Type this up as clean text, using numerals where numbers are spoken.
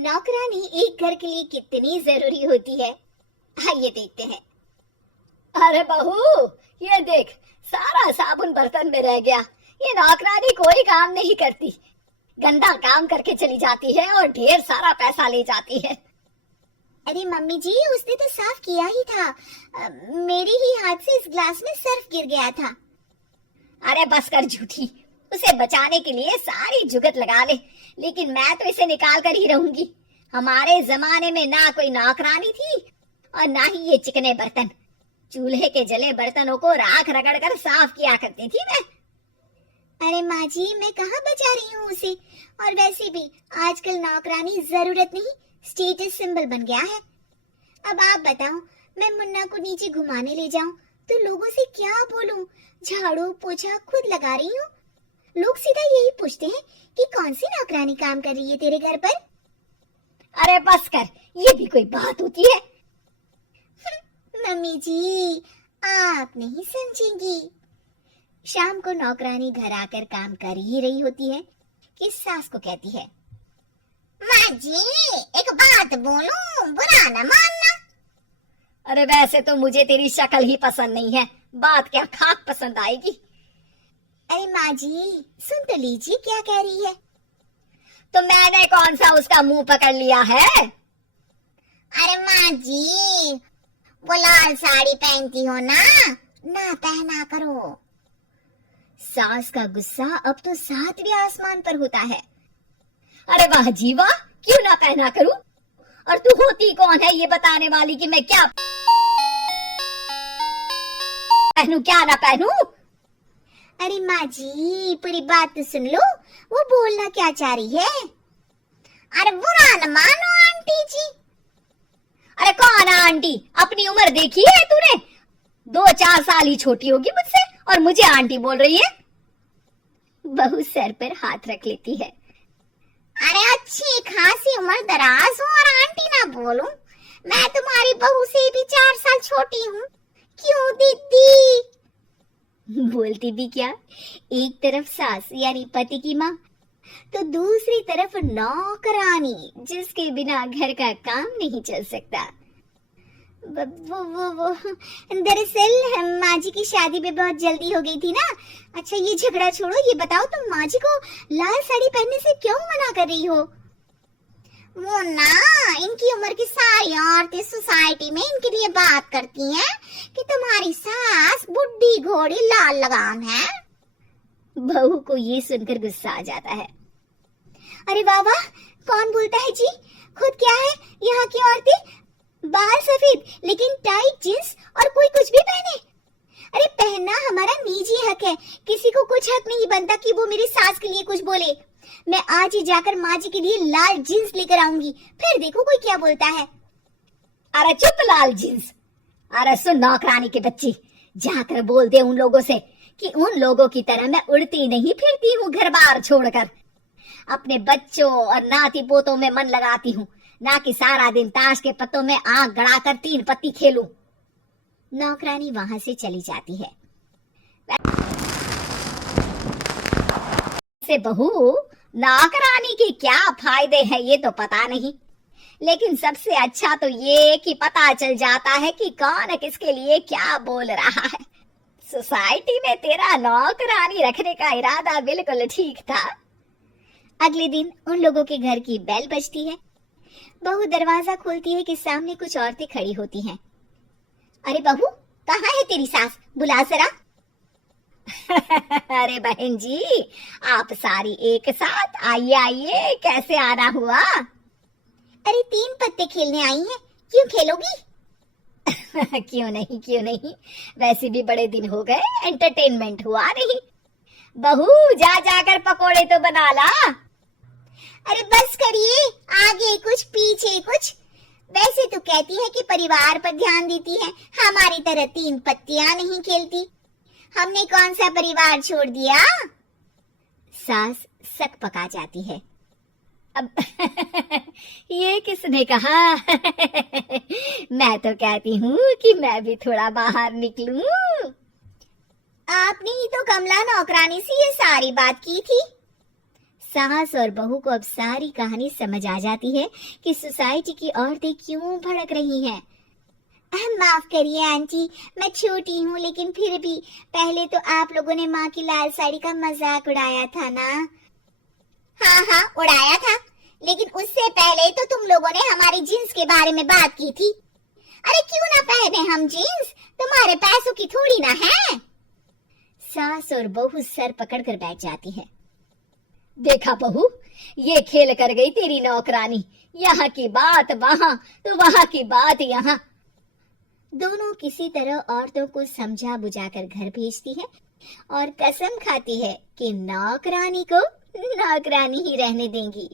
नौकरानी एक घर के लिए कितनी जरूरी होती है, आइए देखते हैं। अरे बहू, ये देख, सारा साबुन बर्तन में रह गया। ये नौकरानी कोई काम नहीं करती, गंदा काम करके चली जाती है और ढेर सारा पैसा ले जाती है। अरे मम्मी जी, उसने तो साफ किया ही था। मेरे ही हाथ से इस ग्लास में सर्फ गिर गया था। अरे बस कर झूठी, उसे बचाने के लिए सारी जुगत लगा ले, लेकिन मैं तो इसे निकाल कर ही रहूंगी। हमारे जमाने में ना कोई नौकरानी थी और ना ही ये चिकने बर्तन। चूल्हे के जले बर्तनों को राख रगड़ कर साफ किया करती थी मैं। अरे माँ जी, मैं कहाँ बचा रही हूँ उसे। और वैसे भी आजकल नौकरानी जरूरत नहीं, स्टेटस सिंबल बन गया है। अब आप बताओ, मैं मुन्ना को नीचे घुमाने ले जाऊं तो लोगों से क्या बोलूं? झाड़ू पोछा खुद लगा रही हूँ। लोग सीधा यही पूछते हैं कि कौन सी नौकरानी काम कर रही है तेरे घर पर। अरे बस कर, ये भी कोई बात होती है? मम्मी जी, आप नहीं समझेंगी। शाम को नौकरानी घर आकर काम कर ही रही होती है कि सास को कहती है, माँ जी एक बात बोलूं, बुरा न मानना। अरे वैसे तो मुझे तेरी शक्ल ही पसंद नहीं है, बात क्या खाक पसंद आएगी। अरे माँ जी, सुन तो लीजिए क्या कह रही है। तो मैंने कौन सा उसका मुंह पकड़ लिया है? अरे माँ जी, वो लाल साड़ी पहनती हो ना, ना पहना करो। सास का गुस्सा अब तो 7वें आसमान पर होता है। अरे वाह जी वाह, क्यों ना पहना करूं? और तू होती कौन है ये बताने वाली कि मैं क्या पहनूं क्या ना पहनूं? अरे माँ जी, पूरी बात तो सुन लो, वो बोलना क्या चाह रही है। अरे बुरा न मानो आंटी जी। अरे कौन आंटी? अपनी उम्र देखी है तूने? 2-4 साल ही छोटी होगी मुझसे और मुझे आंटी बोल रही है। बहू सर पर हाथ रख लेती है। अरे अच्छी खासी उम्र दराज हो और आंटी ना बोलूं? मैं तुम्हारी बहू से भी 4 साल छोटी हूँ। क्यों दीदी? बोलती भी क्या, एक तरफ सास यानी पति की माँ, तो दूसरी तरफ नौकरानी जिसके बिना घर का काम नहीं चल सकता। वो दरअसल माँ जी की शादी भी बहुत जल्दी हो गई थी ना। अच्छा ये झगड़ा छोड़ो, ये बताओ तुम माँ जी को लाल साड़ी पहनने से क्यों मना कर रही हो? वो ना, इनकी उम्र की सारी औरतें सोसाइटी में इनके लिए बात करती हैं कि तुम्हारी सास बुढ़ी घोड़ी लाल लगाम है। बहू को ये सुनकर गुस्सा आ जाता है। अरे वाह वाह, कौन बोलता है जी? खुद क्या है यहाँ की औरतें? बाल सफेद लेकिन टाइट जींस और कोई कुछ भी पहने। अरे पहनना हमारा निजी हक है, किसी को कुछ हक नहीं बनता कि वो मेरी सास के लिए कुछ बोले। मैं आज ही जाकर माँ जी के लिए लाल जींस लेकर आऊंगी, फिर देखो कोई क्या बोलता है। अरे चुप लाल जींस। अरे सुन नौकरानी के बच्ची, जाकर बोल दे उन लोगों से कि उन लोगों की तरह मैं उड़ती नहीं फिरती हूँ घर बार छोड़कर। अपने बच्चों और नाती पोतों में मन लगाती हूँ, ना कि सारा दिन ताश के पत्तों में आंख गड़ाकर 3 पत्ती खेलूं। नौकरानी वहां से चली जाती है। से बहू, नौकरानी के क्या फायदे हैं ये तो पता नहीं, लेकिन सबसे अच्छा तो ये कि पता चल जाता है कि कौन किसके लिए क्या बोल रहा है। सोसाइटी में तेरा नौकरानी रखने का इरादा बिल्कुल ठीक था। अगले दिन उन लोगों के घर की बेल बजती है। बहू दरवाजा खोलती है कि सामने कुछ औरतें खड़ी होती हैं। अरे बहू, कहाँ है तेरी सास? बुला जरा। अरे बहन जी, आप सारी एक साथ आइए आइए, कैसे आना हुआ? अरे 3 पत्ते खेलने आई हैं, क्यों खेलोगी? क्यों नहीं, वैसे भी बड़े दिन हो गए, एंटरटेनमेंट हुआ नहीं। बहू जा जाकर पकोड़े तो बना ला। अरे बस करिए, आगे कुछ पीछे कुछ। वैसे तो कहती है कि परिवार पर ध्यान देती है, हमारी तरह 3 पत्तियां नहीं खेलती। हमने कौन सा परिवार छोड़ दिया? सास सक पका जाती है। अब ये किसने कहा? मैं तो कहती हूँ कि मैं भी थोड़ा बाहर निकलूं। आपने ही तो कमला नौकरानी से ये सारी बात की थी। सास और बहू को अब सारी कहानी समझ आ जाती है कि सोसाइटी की औरतें क्यों भड़क रही हैं। माफ करिए आंटी, मैं छोटी हूँ लेकिन फिर भी पहले तो आप लोगों ने माँ की लाल साड़ी का मजाक उड़ाया था ना। हाँ हाँ उड़ाया था, लेकिन उससे पहले तो तुम लोगों ने हमारी जीन्स के बारे में बात की थी। अरे क्यों ना पहने हम जीन्स, तुम्हारे पैसों की थोड़ी ना है। सास और बहू सर पकड़कर बैठ जाती है। देखा बहू, ये खेल कर गई तेरी नौकरानी, यहाँ की बात वहां तो वहां की बात यहाँ। दोनों किसी तरह औरतों को समझा बुझाकर घर भेजती है और कसम खाती है कि नौकरानी को नौकरानी ही रहने देंगी।